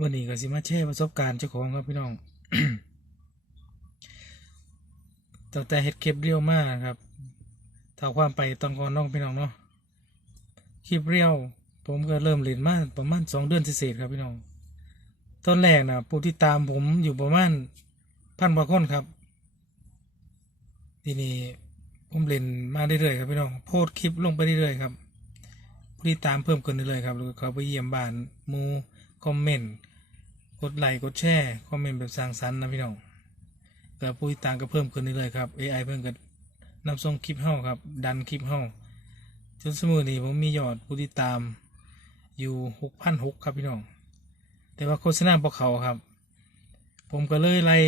วันนี้ก็สิมาแชร์ประสบการณ์เจ้าของครับพี่น้องตั้งแต่เฮ็ดคลิปเรียวมากครับถ้าความไปตอนก่อนน้องพี่น้องเนาะคลิปเรียว ผมก็เริ่มเล่นมาประมาณสองเดือนเศษครับพี่น้องตอนแรกนะผู้ที่ตามผมอยู่ประมาณพันกว่าคนครับ ทีนี้ผมเล่นมาเรื่อยๆครับพี่น้องโพสคลิปลงไปเรื่อยๆครับผู้ที่ตามเพิ่มขึ้นเรื่อยๆครับเขาไปเยี่ยมบ้านมู คอมเมนต์กดไลค์กดแชร์คอมเมนต์แบบสร้างสรรค์นะพี่น้องก็ผู้ติดตามก็เพิ่มขึ้นเรื่อยๆครับ AI เพิ่มก็นำส่งคลิปเฮาครับ ดันคลิปเฮาจนสมือนี้ผมมียอดผู้ติดตามอยู่หกพันหกครับพี่น้อง แต่ว่าโฆษณาพวกเขาครับ ผมก็เลยไล่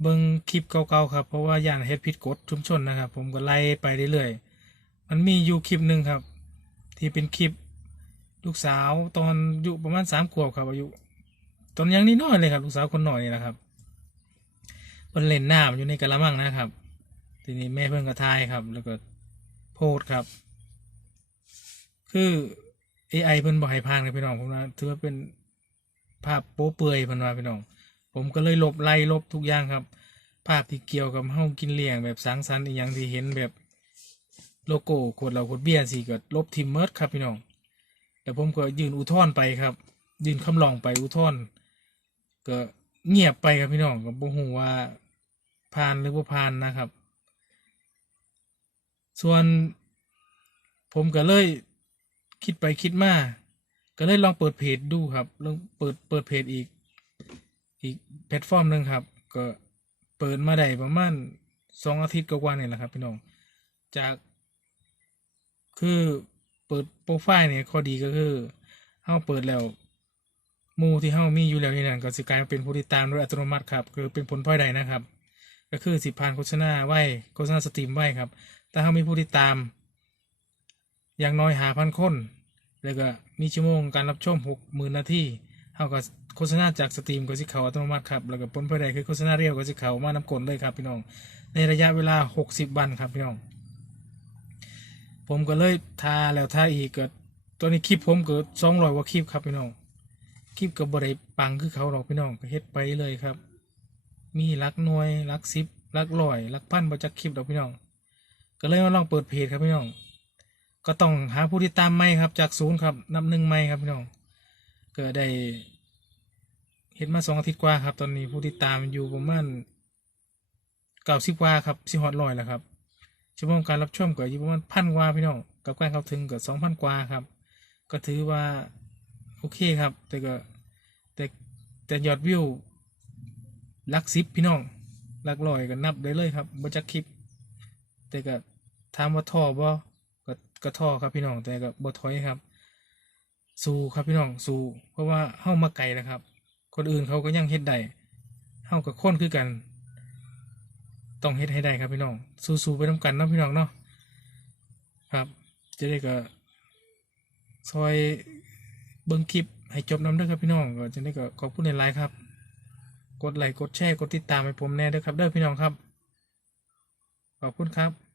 เบิ่งคลิปเก่าๆครับ เพราะว่าย่านเฮ็ดผิดกฎชุมชนนะครับ ผมก็ไล่ไปเรื่อยๆ มันมีอยู่คลิปหนึ่งครับ ที่เป็นคลิป ลูกสาวตอนอยู่ประมาณสามขวบครับอายุตอนยังนี่น้อยเลยครับ ลูกสาวคนหน่อยนี่แหละครับเพิ่นเล่นน้ำอยู่ในกระมังนะครับ ทีนี้แม่เพิ่นก็ทายครับ แล้วก็โพสต์ครับ คือ AI เพิ่นบ่ให้พานครับพี่น้องผมนะถือว่าเป็นภาพโป๊เปลือยเพิ่นว่าพี่น้อง ผมก็เลยลบไล่ลบทุกอย่างครับ ภาพที่เกี่ยวกับเฮากินเลี้ยงแบบสังสรรค์อีหยังที่เห็นแบบโลโก้ขวดเหล้าขวดเบียร์สิก็ลบทิมเมิดครับพี่น้อง แล้วผมก็ยื่นอุทธรณ์ไปครับ ยื่นคำร้องไปอุทธรณ์ก็เงียบไปครับพี่น้องก็บ่ฮู้ว่าผ่านหรือบ่าผ่านนะครับ ส่วนผมก็เลยคิดไปคิดมาก็เลยลองเปิดเพจดูครับลองเปิดเปิดเพจอีก อีกแพลตฟอร์มหนึ่งครับ ก็เปิดมาได้ประมาณสองอาทิตย์กว่าๆนี่ยแหละครับ พี่น้อง จากคือ เปิดโปรไฟล์เนี่ยข้อดีก็คือเฮาเปิดแล้วมูที่เฮามีอยู่แล้วนี่นั่นก็สิกลายมาเป็นผู้ติดตามโดยอัตโนมัติครับคือเป็นผลพลอยได้นะครับ ก็คือสิผ่านโฆษณาไว้โฆษณาสตรีมไว้ครับถ้าเฮามีผู้ติดตาม อย่างน้อยหาพันคน แล้วก็มีชั่วโมงการรับชมหกหมื่นนาทีเฮาก็โฆษณาจากสตรีมก็สิเขาอัตโนมัติครับแล้วก็ผลพลอยได้คือโฆษณาเรียวก็สิเขามานำกลเลยครับพี่น้องในระยะเวลา 60 วันครับพี่น้อง ผมก็เลยทาแล้วทาอีกก็ตัวนี้คลิปผมก็สองร้อยกว่าคลิปครับพี่น้องคลิปก็บ่ได้ปังคือเขาหรอกพี่น้องก็เฮ็ดไปเลยครับ มีหลักหน่วยหลักสิบหลักร้อยหลักพันบ่จักคลิปดอกพี่น้อง ก็เลยมาลองเปิดเพจครับพี่น้อง ก็ต้องหาผู้ติดตามใหม่ครับจากศูนย์ครับนับหนึ่งใหม่ครับพี่น้องก็ได้เห็นมาสองอาทิตย์กว่าครับ ตอนนี้ผู้ติดตามอยู่ประมาณเก้าสิบกว่าครับสิฮอตร้อยแล้วครับ ชั่วโมงการรับชมก็อยู่ประมาณพันกว่าพี่น้องกับแกล้งเข้าถึงก็สองพันกว่าครับ ก็ถือว่าโอเคครับ แต่ก็แต่แต่ยอดวิวลักสิบพี่น้องหลักร้อยก็นับได้เลยครับบจักคลิป แต่ก็ถามว่าท้อบ่ก็ก็ท้อครับพี่น้องแต่ก็บ่ถอยครับสู้ครับพี่น้องสู้เพราะว่าเฮามาไกลแล้วครับ คนอื่นเขาก็ยังเฮ็ดได้เฮากับคนคือกัน ต้องเฮ็ดให้ได้ครับพี่น้อง สู้ๆไปน้ากันเนาะพี่น้องเนาะครับ จะได้ก็ซอยเบิ้งคลิปให้จบน้ำด้อครับพี่น้องก็จะได้ก็ขอบคุณในไลน์ครับ กดไลค์กดแชร์กดติดตามให้ผมแน่ด้อครับเด้อพี่น้องครับ ขอบคุณครับ